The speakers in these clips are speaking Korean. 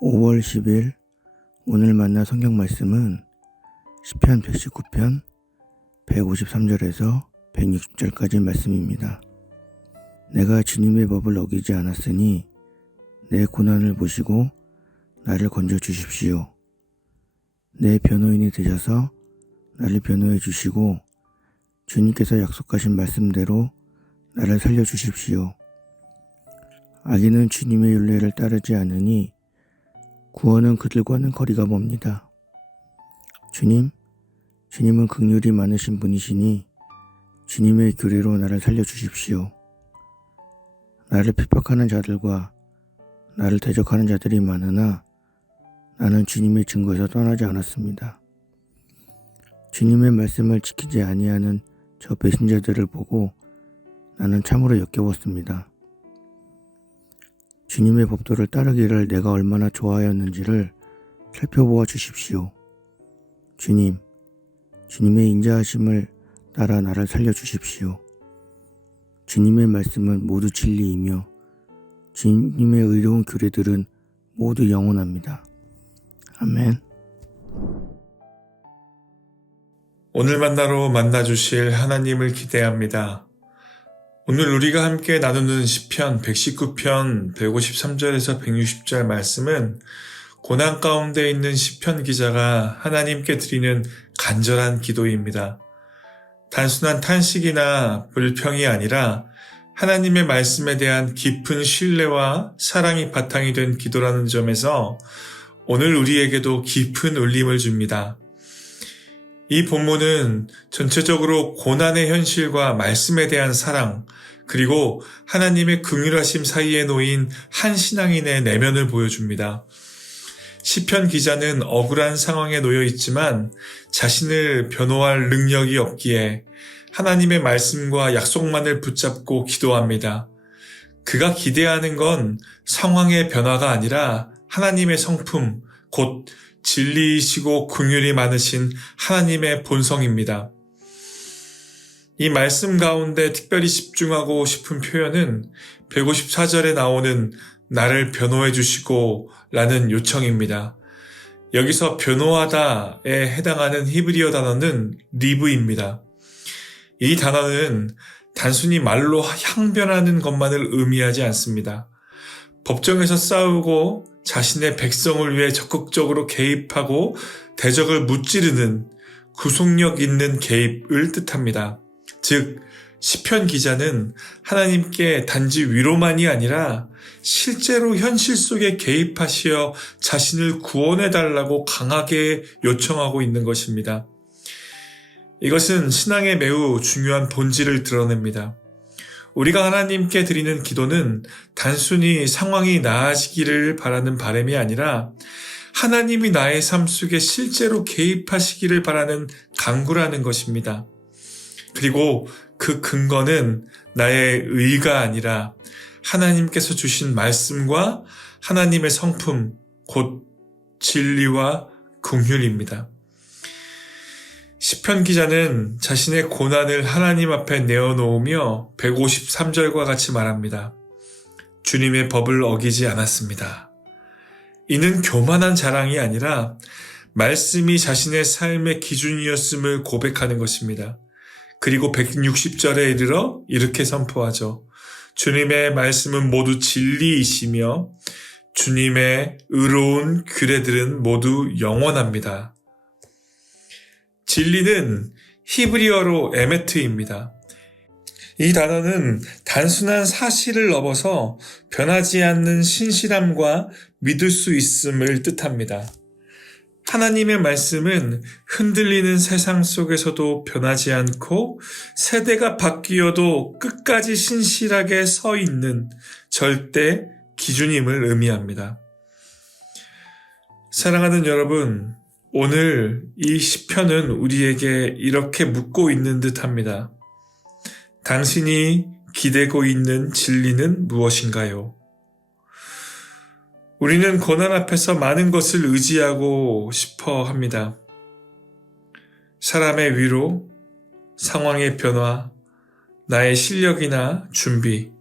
5월 10일 오늘 만날 성경 말씀은 시편 119편 153절에서 160절까지 말씀입니다. 내가 주님의 법을 어기지 않았으니 내 고난을 보시고 나를 건져 주십시오. 내 변호인이 되셔서 나를 변호해 주시고 주님께서 약속하신 말씀대로 나를 살려 주십시오. 악인은 주님의 율례를 따르지 않으니 구원은 그들과는 거리가 멉니다. 주님은 긍휼이 많으신 분이시니 주님의 규례로 나를 살려 주십시오. 나를 핍박하는 자들과 나를 대적하는 자들이 많으나 나는 주님의 증거에서 떠나지 않았습니다. 주님의 말씀을 지키지 아니하는 저 배신자들을 보고 나는 참으로 역겨웠습니다. 주님의 법도를 따르기를 내가 얼마나 좋아하였는지를 살펴보아 주십시오. 주님의 인자하심을 따라 나를 살려 주십시오. 주님의 말씀은 모두 진리이며 주님의 의로운 규례들은 모두 영원합니다. 아멘. 오늘 만나러 만나주실 하나님을 기대합니다. 오늘 우리가 함께 나누는 시편 119편 153절에서 160절 말씀은 고난 가운데 있는 시편 기자가 하나님께 드리는 간절한 기도입니다. 단순한 탄식이나 불평이 아니라 하나님의 말씀에 대한 깊은 신뢰와 사랑이 바탕이 된 기도라는 점에서 오늘 우리에게도 깊은 울림을 줍니다. 이 본문은 전체적으로 고난의 현실과 말씀에 대한 사랑, 그리고 하나님의 긍휼하심 사이에 놓인 한 신앙인의 내면을 보여줍니다. 시편 기자는 억울한 상황에 놓여 있지만 자신을 변호할 능력이 없기에 하나님의 말씀과 약속만을 붙잡고 기도합니다. 그가 기대하는 건 상황의 변화가 아니라 하나님의 성품, 곧 진리이시고 긍휼이 많으신 하나님의 본성입니다. 이 말씀 가운데 특별히 집중하고 싶은 표현은 154절에 나오는 나를 변호해 주시고 라는 요청입니다. 여기서 변호하다에 해당하는 히브리어 단어는 리브입니다. 이 단어는 단순히 말로 항변하는 것만을 의미하지 않습니다. 법정에서 싸우고 자신의 백성을 위해 적극적으로 개입하고 대적을 무찌르는 구속력 있는 개입을 뜻합니다. 즉, 시편 기자는 하나님께 단지 위로만이 아니라 실제로 현실 속에 개입하시어 자신을 구원해달라고 강하게 요청하고 있는 것입니다. 이것은 신앙의 매우 중요한 본질을 드러냅니다. 우리가 하나님께 드리는 기도는 단순히 상황이 나아지기를 바라는 바람이 아니라 하나님이 나의 삶 속에 실제로 개입하시기를 바라는 간구라는 것입니다. 그리고 그 근거는 나의 의가 아니라 하나님께서 주신 말씀과 하나님의 성품, 곧 진리와 긍휼입니다. 시편 기자는 자신의 고난을 하나님 앞에 내어놓으며 153절과 같이 말합니다. 주님의 법을 어기지 않았습니다. 이는 교만한 자랑이 아니라 말씀이 자신의 삶의 기준이었음을 고백하는 것입니다. 그리고 160절에 이르러 이렇게 선포하죠. 주님의 말씀은 모두 진리이시며 주님의 의로운 규례들은 모두 영원합니다. 진리는 히브리어로 에메트입니다. 이 단어는 단순한 사실을 넘어서 변하지 않는 신실함과 믿을 수 있음을 뜻합니다. 하나님의 말씀은 흔들리는 세상 속에서도 변하지 않고 세대가 바뀌어도 끝까지 신실하게 서 있는 절대 기준임을 의미합니다. 사랑하는 여러분, 오늘 이 시편은 우리에게 이렇게 묻고 있는 듯합니다. 당신이 기대고 있는 진리는 무엇인가요? 우리는 고난 앞에서 많은 것을 의지하고 싶어 합니다. 사람의 위로, 상황의 변화, 나의 실력이나 준비,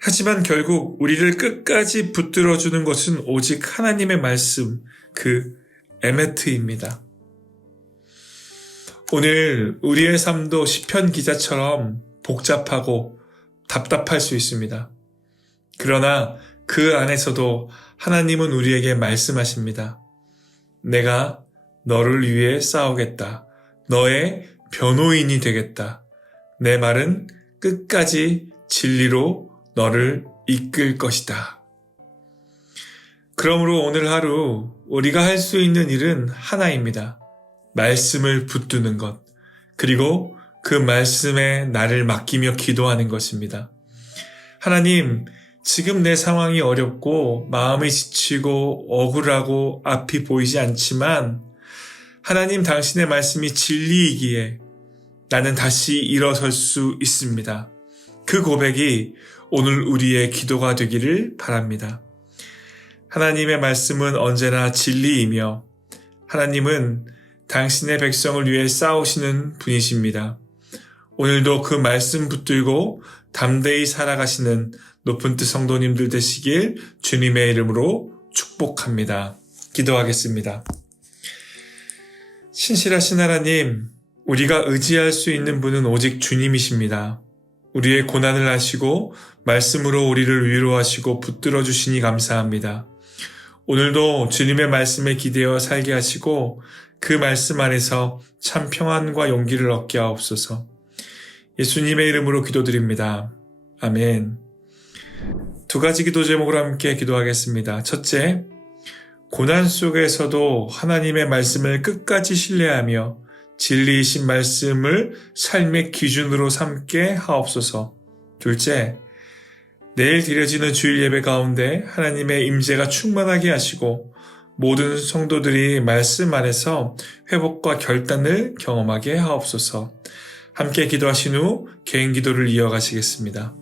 하지만 결국 우리를 끝까지 붙들어주는 것은 오직 하나님의 말씀, 그 에메트입니다. 오늘 우리의 삶도 시편 기자처럼 복잡하고 답답할 수 있습니다. 그러나 그 안에서도 하나님은 우리에게 말씀하십니다. 내가 너를 위해 싸우겠다. 너의 변호인이 되겠다. 내 말은 끝까지 진리로 너를 이끌 것이다. 그러므로 오늘 하루 우리가 할 수 있는 일은 하나입니다. 말씀을 붙드는 것, 그리고 그 말씀에 나를 맡기며 기도하는 것입니다. 하나님, 지금 내 상황이 어렵고 마음이 지치고 억울하고 앞이 보이지 않지만 하나님 당신의 말씀이 진리이기에 나는 다시 일어설 수 있습니다. 그 고백이 오늘 우리의 기도가 되기를 바랍니다. 하나님의 말씀은 언제나 진리이며 하나님은 당신의 백성을 위해 싸우시는 분이십니다. 오늘도 그 말씀 붙들고 담대히 살아가시는 높은 뜻 성도님들 되시길 주님의 이름으로 축복합니다. 기도하겠습니다. 신실하신 하나님, 우리가 의지할 수 있는 분은 오직 주님이십니다. 우리의 고난을 아시고 말씀으로 우리를 위로하시고 붙들어 주시니 감사합니다. 오늘도 주님의 말씀에 기대어 살게 하시고 그 말씀 안에서 참 평안과 용기를 얻게 하옵소서. 예수님의 이름으로 기도드립니다. 아멘. 두 가지 기도 제목으로 함께 기도하겠습니다. 첫째, 고난 속에서도 하나님의 말씀을 끝까지 신뢰하며 진리이신 말씀을 삶의 기준으로 삼게 하옵소서. 둘째, 내일 드려지는 주일 예배 가운데 하나님의 임재가 충만하게 하시고 모든 성도들이 말씀 안에서 회복과 결단을 경험하게 하옵소서. 함께 기도하신 후 개인 기도를 이어가시겠습니다.